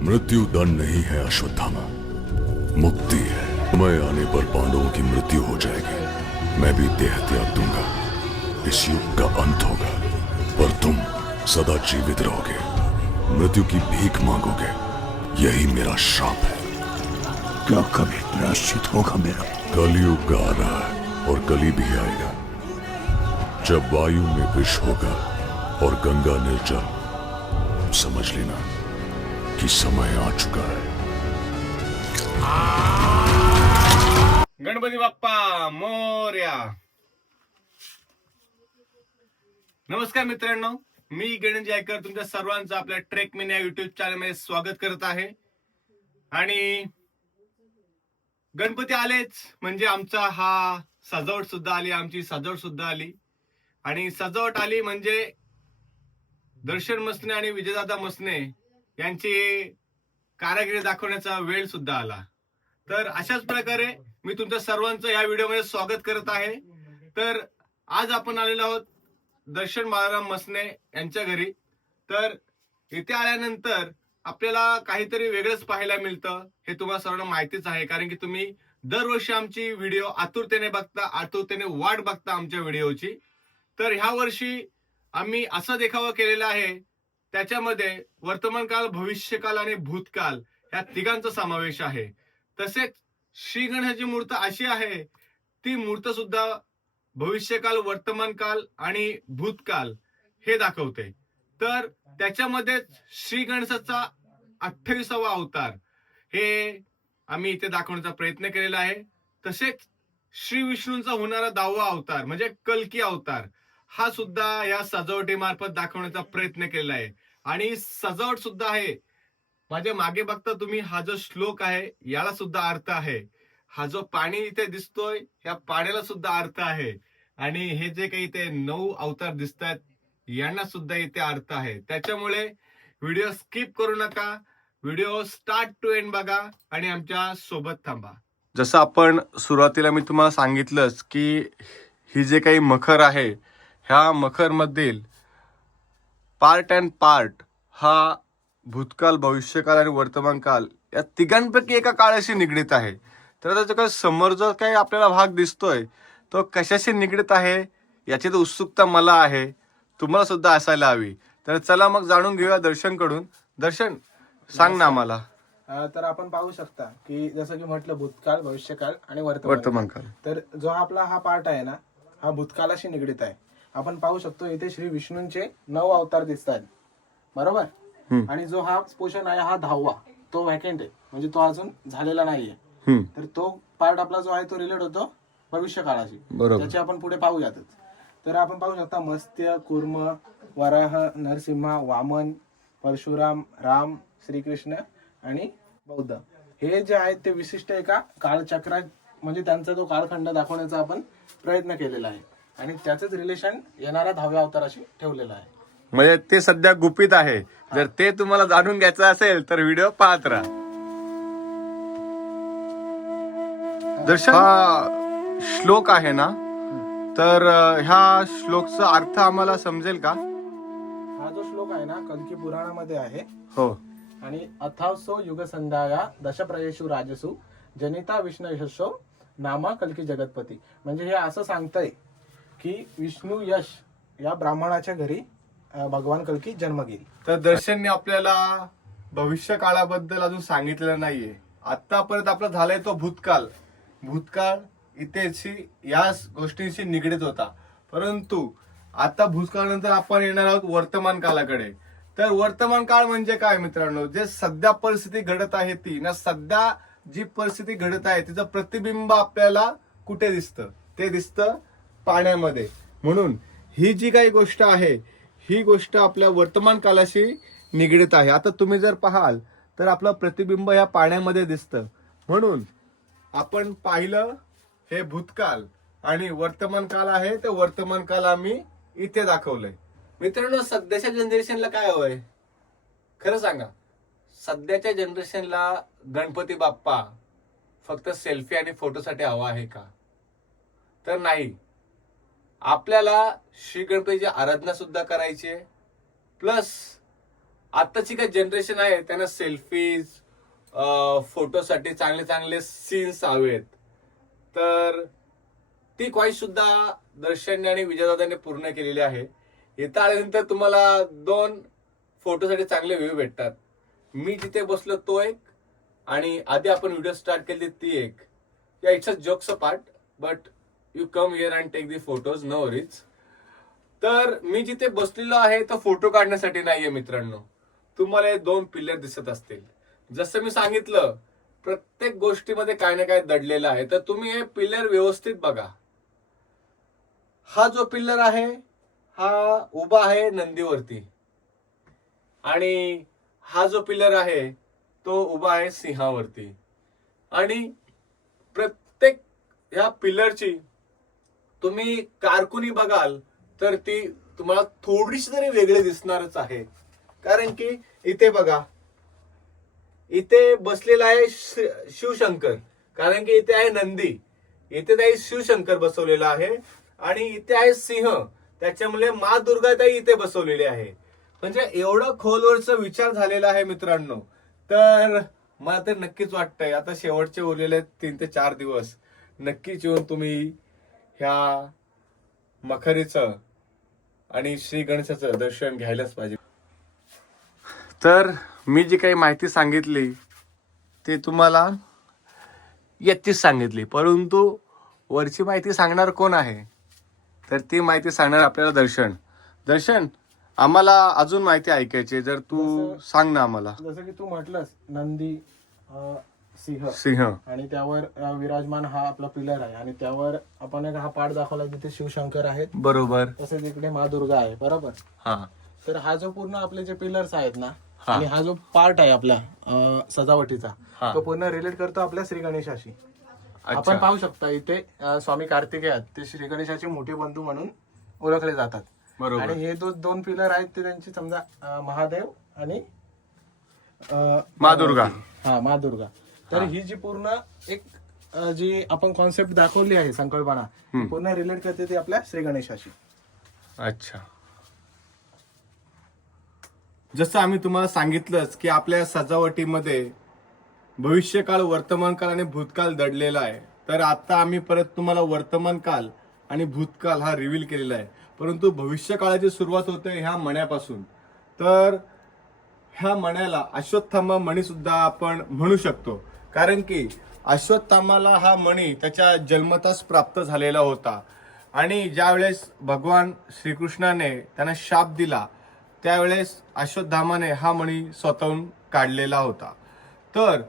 मृत्यु दंड नहीं है अश्वत्थामा, मुक्ति है। समय आने पर पांडवों की मृत्यु हो जाएगी, मैं भी देह त्याग दूंगा। इस युग का अंत होगा, पर तुम सदा जीवित रहोगे, मृत्यु की भीख मांगोगे। यही मेरा श्राप है। क्या कभी प्रायश्चित होगा मेरा? कलयुग आ रहा है और कली भी आएगा। जब वायु में विष होगा और गंगा निर्जल, समझ लेना कि समय आ चुका है। गणपती बाप्पा मोरया। नमस्कार मित्रांनो, मी गणेश जायकर तुमच्या सर्वांचं आपल्या ट्रेक मीन या युट्यूब चॅनल मध्ये स्वागत करत आहे। आणि गणपती आलेच म्हणजे आमचा हा सजावट सुद्धा आली, आमची सजावट सुद्धा आली। आणि सजावट आली म्हणजे दर्शन मसने आणि विजयदादा मसने यांची कारागिरी दाखवण्याचा वेळ सुद्धा आला। तर अशाच प्रकारे मी तुमच्या सर्वांचं या व्हिडिओमध्ये स्वागत करत आहे। तर आज आपण आलेलो आहोत दर्शन बाळाराम मसने यांच्या घरी। तर इथे आल्यानंतर आपल्याला काहीतरी वेगळंच पाहायला मिळतं, हे तुम्हाला सर्वांना माहितीच आहे, कारण की तुम्ही दरवर्षी आमची व्हिडिओ आतुरतेने बघता, आतुरतेने वाट बघता आमच्या व्हिडिओची। तर ह्या वर्षी आम्ही असा देखावा केलेला आहे, त्याच्यामध्ये वर्तमानकाल, भविष्यकाल आणि भूतकाल या तिघांचा समावेश आहे। तसेच श्री गणेशाची मूर्त अशी आहे, ती मूर्त सुद्धा भविष्यकाल, वर्तमानकाल आणि भूतकाल हे दाखवते। तर त्याच्यामध्ये श्री गणेशाचा 28वा अवतार हे आम्ही इथे दाखवण्याचा प्रयत्न केलेला आहे। तसेच श्री विष्णूंचा होणारा 10वा अवतार म्हणजे कल्की अवतार हा सुद्धा या सजावटीमार्फत दाखवण्याचा प्रयत्न केलेला आहे। आणि सजावट सुद्धा आहे, माझ्या मागे बघता तुम्ही, हा जो श्लोक आहे याला सुद्धा अर्थ आहे। हा जो पाणी इथे दिसतोय या पाण्याला सुद्धा अर्थ आहे। आणि हे जे काही इथे 9 अवतार दिसतात यांना सुद्धा इथे अर्थ आहे। त्याच्यामुळे व्हिडिओ स्किप करू नका, व्हिडिओ स्टार्ट टू एंड बघा आणि आमच्या सोबत थांबा। जसं आपण सुरुवातीला मी तुम्हाला सांगितलंच की ही जे काही मखर आहे, ह्या मखर मधील पार्ट अँड पार्ट हा भूतकाल, भविष्यकाल आणि वर्तमानकाल या तिघांपैकी एका काळाशी निगडीत आहे। तर त्याचा काय समोर जो काही आपल्याला भाग दिसतोय तो कशाशी निगडीत आहे याची तर उत्सुकता मला आहे, तुम्हाला सुद्धा असायला हवी। तर चला मग जाणून घेऊया दर्शनकडून। दर्शन, सांग ना आम्हाला। तर आपण पाहू शकता की जसं की म्हटलं भूतकाळ, भविष्यकाल आणि वर्तमानकाल। तर जो आपला हा पार्ट आहे ना, हा भूतकालाशी निगडीत आहे। आपण पाहू शकतो इथे श्री विष्णूंचे 9 अवतार दिसतात, बरोबर। आणि जो हा पोर्शन आहे हा 10वा, तो व्हॅकंट आहे, म्हणजे तो अजून झालेला नाहीये। तर तो पार्ट आपला जो आहे तो रिलेट होतो भविष्य काळाशी, त्याचे आपण पुढे पाहूयातच। तर आपण पाहू शकता मत्स्य, कूर्म, वराह, नरसिंहा, वामन, परशुराम, राम, श्रीकृष्ण आणि बौद्ध हे जे आहेत ते विशिष्ट एका काळचक्रा म्हणजे त्यांचा जो कालखंड दाखवण्याचा आपण प्रयत्न केलेला आहे। आणि त्याचंच रिलेशन येणाऱ्या 10व्या अवताराशी ठेवलेलं आहे। म्हणजे ते सध्या गुपित आहे, जर ते तुम्हाला जाणून घ्यायचं असेल तर व्हिडिओ पाहत राहा। दर्शन, हा श्लोक आहे ना, तर ह्या श्लोकचा अर्थ आम्हाला समजेल का? हा जो श्लोक आहे ना कल्की पुराणामध्ये आहे। हो। आणि अथावसो युगसंध्याया दशप्रयेषु राजसु जनिता विष्णु नामा कल्की जगतपती। म्हणजे हे असं सांगतंय की विष्णू यश या ब्राह्मणाच्या घरी भगवान कल्की जन्म घेईल। तर दर्शनने आपल्याला भविष्य काळाबद्दल अजून सांगितलेलं नाहीये। आतापर्यंत आपला झालाय तो भूतकाल। भूतकाळ इथेशी या गोष्टींशी निगडीत होता, परंतु आता भूतकाळानंतर आपण येणार आहोत वर्तमान काळाकडे। तर वर्तमान काळ म्हणजे काय मित्रांनो, जे सध्या परिस्थिती घडत आहे ती ना, सध्या जी परिस्थिती घडत आहे तिचं प्रतिबिंब आपल्याला कुठे दिसतं? ते दिसतं पाण्यामध्ये। म्हणून ही जी काही गोष्ट आहे ही गोष्ट आपल्या वर्तमान काळाशी निगडीत आहे। आता तुम्ही जर पाहाल तर आपलं प्रतिबिंब या पाण्यामध्ये दिसतं। म्हणून आपण पाहिलं हे भूतकाल आणि वर्तमान काल आहे, ते वर्तमान काल आम्ही इथे दाखवलंय। मित्रांनो, सध्याच्या जनरेशनला काय हवंय खरं सांगा? सध्याच्या जनरेशनला गणपती बाप्पा फक्त सेल्फी आणि फोटोसाठी हवा आहे का? तर नाही, आपल्याला श्री गणपतीची आराधना सुद्धा करायची आहे, प्लस आताची काय जनरेशन आहे त्यांना सेल्फीज फोटोसाठी चांगले चांगले सीन्स हवेत, तर ती ख्वाहिश सुद्धा दर्शनने आणि विजयदादाने पूर्ण केलेली आहे. इथं आल्यानंतर तुम्हाला 2 फोटोसाठी चांगले व्ह्यू भेटतात. मी जिथे बसलो तो एक, आणि आधी आपण व्हिडिओ स्टार्ट केली ती एक. या it's a jokes apart, but you come here and take the photos, no worries. तर मी जिथे बसलेलो आहे तो फोटो काढण्यासाठी नाहीये मित्रांनो. तुम्हाला हे 2 पिल्लर दिसत असतील. जसं मी सांगितलं, प्रत्येक गोष्टीमध्ये काय ना काय दडलेलं आहे. तर तुम्ही हे पिल्लर व्यवस्थित बघा. हा जो पिल्लर आहे हा उभा आहे नंदीवरती, आणि हा जो पिल्लर आहे तो उभा आहे सिंहावरती. आणि प्रत्येक ह्या पिल्लरची तुम्ही कारकुनी बघाल तर ती तुम्हाला थोडीशी तरी वेगळी दिसणारच आहे. कारण की इथे बघा, इथे बसलेला आहे शिवशंकर, कारण की इथे आहे नंदी, इथे ताई शिवशंकर बसवलेला आहे, आणि इथे आहे सिंह, त्याच्यामुळे मा दुर्गाताई इथे बसवलेली आहे. म्हणजे एवढं खोलवरचा विचार झालेला आहे मित्रांनो. तर मला तर नक्कीच वाटतंय आता शेवटचे उरलेले 3 ते 4 दिवस नक्कीच येऊन तुम्ही ह्या मखरीचं आणि श्री गणेशाचं दर्शन घ्यायलाच पाहिजे. तर मी जी काही माहिती सांगितली ती तुम्हाला याचीच सांगितली, परंतु वरची माहिती सांगणार कोण आहे, तर ती माहिती सांगणार आपल्याला दर्शन. दर्शन, आम्हाला अजून माहिती ऐकायची, जर तू सांग ना आम्हाला. जसं की तू म्हटलंस नंदी, सिंह, आणि त्यावर विराजमान हा आपला पिलर आहे, आणि त्यावर आपण एक हा पाठ दाखवला जिथे शिवशंकर आहेत, बरोबर. तसेच इकडे मा दुर्गा आहे, बरोबर. हा, तर हा जो पूर्ण आपले जे पिलर्स आहेत ना, आणि हा जो पार्ट आहे आपल्या सजावटीचा, तो पूर्ण रिलेट करतो आपल्या श्री गणेशाशी. आपण पाहू शकता इथे स्वामी कार्तिकेय आहेत, ते श्री गणेशाचे मोठे बंधू म्हणून ओळखले जातात. बरोबर. आणि हे 2 पिलर आहेत ते त्यांची समजा महादेव आणि मा दुर्गा. हा, मा दुर्गा. तर ही जी पूर्ण एक जी आपण कॉन्सेप्ट दाखवली आहे, संकल्पना पूर्ण रिलेट करते ती आपल्या श्री गणेशाशी. अच्छा. जसं आम्ही तुम्हाला सांगितलंच की आपल्या सजावटीमध्ये भविष्यकाळ, वर्तमानकाळ आणि भूतकाळ दडलेला आहे. तर आता आम्ही परत तुम्हाला वर्तमानकाल आणि भूतकाळ हा रिव्हील केलेला आहे, परंतु भविष्यकाळाची सुरुवात होते ह्या मण्यापासून. तर ह्या मण्याला अश्वत्थामा मणी सुद्धा आपण म्हणू शकतो, कारण की अश्वत्थामाला हा मणी त्याच्या जन्मताच प्राप्त झालेला होता. आणि ज्यावेळेस भगवान श्रीकृष्णाने त्यांना शाप दिला त्यावेळेस अश्वत्थामाने हा मणी स्वतःहून काढलेला होता. तर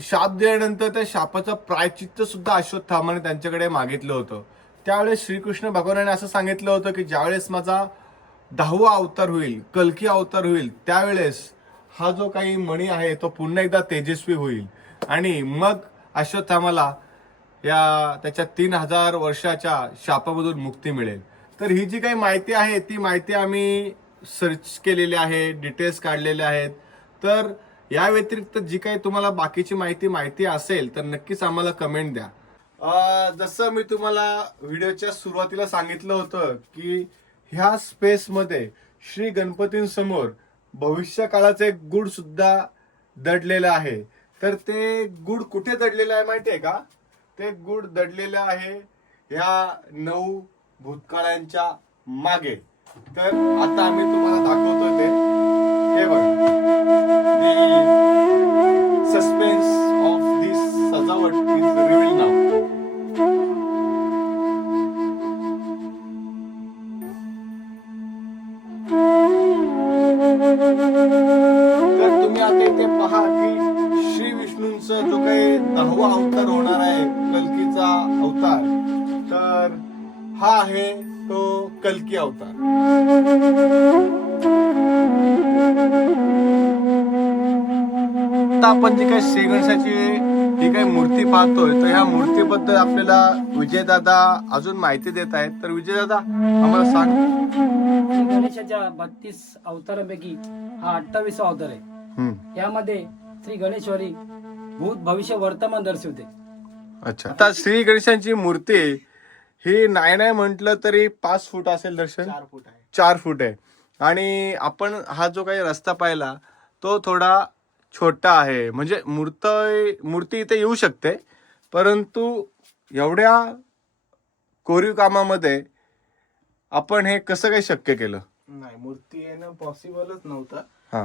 शाप दिल्यानंतर त्या शापाचं प्रायचित्त सुद्धा अश्वत्थामाने त्यांच्याकडे मागितलं होतं. त्यावेळेस श्रीकृष्ण भगवानाने असं सांगितलं होतं की ज्यावेळेस माझा 10वा अवतार होईल, कल्की अवतार होईल, त्यावेळेस हा जो काही मणी आहे तो पुन्हा एकदा तेजस्वी होईल, आणि मग अश्वत्थामाला या त्याच्या 3000 वर्षाच्या शापामधून मुक्ती मिळेल. तर ही जी काही माहिती आहे ती माहिती आम्ही सर्च केलेली आहे, डिटेल्स काढलेले आहेत. तर या व्यतिरिक्त जी काही तुम्हाला बाकीची माहिती असेल तर नक्कीच आम्हाला कमेंट द्या. जसं मी तुम्हाला व्हिडिओच्या सुरुवातीला सांगितलं होतं की ह्या स्पेसमध्ये श्री गणपतींसमोर भविष्य काळाचे गुढ सुद्धा दडलेलं आहे. तर ते गुढ कुठे दडलेलं आहे माहितीये का? ते गुढ दडलेलं आहे ह्या 9 भूतकाळांच्या मागे. तर आता आम्ही तुम्हाला दाखवतो ते. हे बघा, सस्पेन्स ऑफ दिस सजावट इज रिव्हील नाउ. तर तुम्ही आता इथे पहा की श्री विष्णूंचा जो काही 10वा अवतार होणार आहे, कल्कीचा अवतार, तर हा आहे तो कल्की अवतार. आता आपण जी काही श्री गणेशाची ही काही मूर्ती पाहतोय, तर ह्या मूर्तीबद्दल आपल्याला विजयदादा अजून माहिती देत आहेत. तर विजयदादा आम्हाला सांग. श्री गणेशाच्या 32 अवतारांपैकी हा 28वा अवतार आहे. यामध्ये श्री गणेश्वरी भूत, भविष्य, वर्तमान दर्शवते. अच्छा. आता श्री गणेशांची मूर्ती ही नाही म्हटलं तरी 5 फूट असेल दर्शन. 4 फूट आहे. 4 फूट आहे. आणि आपण हा जो काही रस्ता पाहिला तो थोडा छोटा आहे. म्हणजे मूर्ती इथे येऊ शकते, परंतु एवढ्या कोरीव कामामध्ये आपण हे कसं काही शक्य केलं? नाही, मूर्ती येणं पॉसिबलच हा. नव्हतं.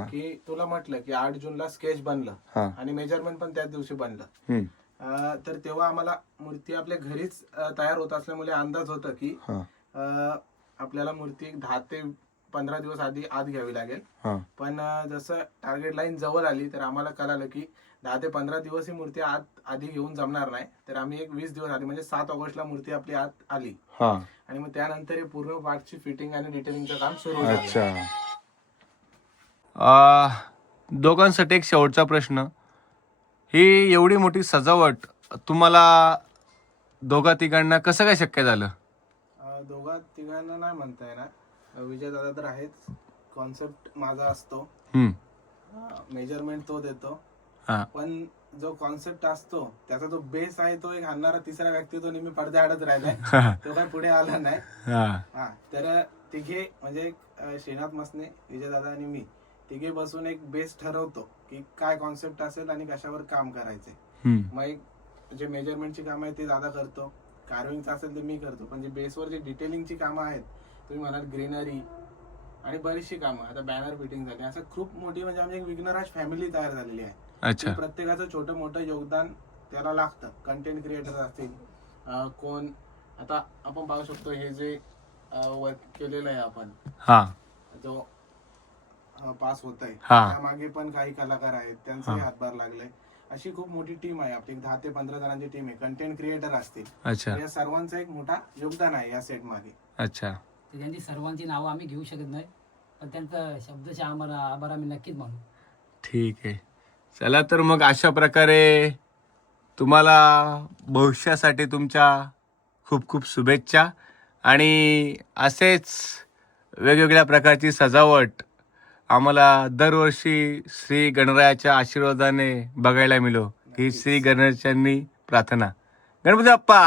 की तुला म्हटलं की 8 जूनला स्केच बनलं हा. आणि मेजरमेंट पण त्याच दिवशी बनलं. हम्म. तर तेव्हा आम्हाला मूर्ती आपल्या घरीच तयार होत असल्यामुळे अंदाज होता की हा. आपल्याला मूर्ती 10 ते 15 दिवस आधी आत घ्यावी लागेल. हा. पण जसं टार्गेट लाईन जवळ आली तर आम्हाला कळालं की 10 ते 15 दिवस ही मूर्ती आधी घेऊन जमणार नाही. तर आम्ही एक 20 दिवस आधी म्हणजे 7 ऑगस्टला मूर्ती आपली आत आली हा. आणि मग त्यानंतर हे पूर्ण पार्टची फिटिंग आणि डिटेलिंगचं काम सुरू झालं. अच्छा. दोघांसाठी एक शेवटचा प्रश्न. ही एवढी मोठी सजावट तुम्हाला दोघा तिघांना कसं काय शक्य झालं? दोघा तिघांना नाही म्हणता येणार. विजय दादा तर आहेच. कॉन्सेप्ट माझा असतो, मेजरमेंट तो देतो, हा. पण जो कॉन्सेप्ट असतो त्याचा जो बेस आहे तो एक आणणारा तिसरा व्यक्ती तो नेहमी पडद्याआडच राहिलाय. तो काही पुढे आला नाही. हा, तर तिघे म्हणजे श्रीनाथ मसने, विजय दादा आणि मी तिघे बसून एक बेस ठरवतो की काय कॉन्सेप्ट असेल आणि कशावर काम करायचे. मग एक जे मेजरमेंटची कामं आहेत ते दादा करतो, कार्विंगचं असेल ते मी करतो, पण जे बेसवर जे डिटेलिंगची कामं आहेत, तुम्ही म्हणाल ग्रीनरी आणि बरीचशी कामं, आता बॅनर फिटिंग झाली, असं खूप मोठी म्हणजे आम्ही एक विघ्नराज फॅमिली तयार झालेली आहे. अच्छा. प्रत्येकाचं छोटं मोठं योगदान त्याला लागतं. कंटेंट क्रिएटर असतील, कोण आता आपण पाहू शकतो हे जे वर्क केलेलं आहे आपण, हा. जो पास होत आहे हा. त्यामागे पण काही कलाकार आहेत, त्यांचाही हातभार लागलाय. अशी खूप मोठी टीम आहे आपली, 10 ते 15 जणांची टीम आहे. कंटेंट क्रिएटर असतील, अच्छा. या सर्वांचं एक मोठा योगदान आहे या सेट मागे. अच्छा. तर त्यांची सर्वांची नावं आम्ही घेऊ शकत नाही, पण त्यांचा शब्दशः आम्हाला आभार आम्ही नक्कीच मानू. ठीक आहे. चला तर मग अशा प्रकारे तुम्हाला भविष्यासाठी तुमच्या खूप खूप शुभेच्छा आणि असेच वेगवेगळ्या प्रकारची सजावट आम्हाला दरवर्षी श्री गणरायाच्या आशीर्वादाने बघायला मिळो ही श्री गणेशांनी प्रार्थना. गणपती बाप्पा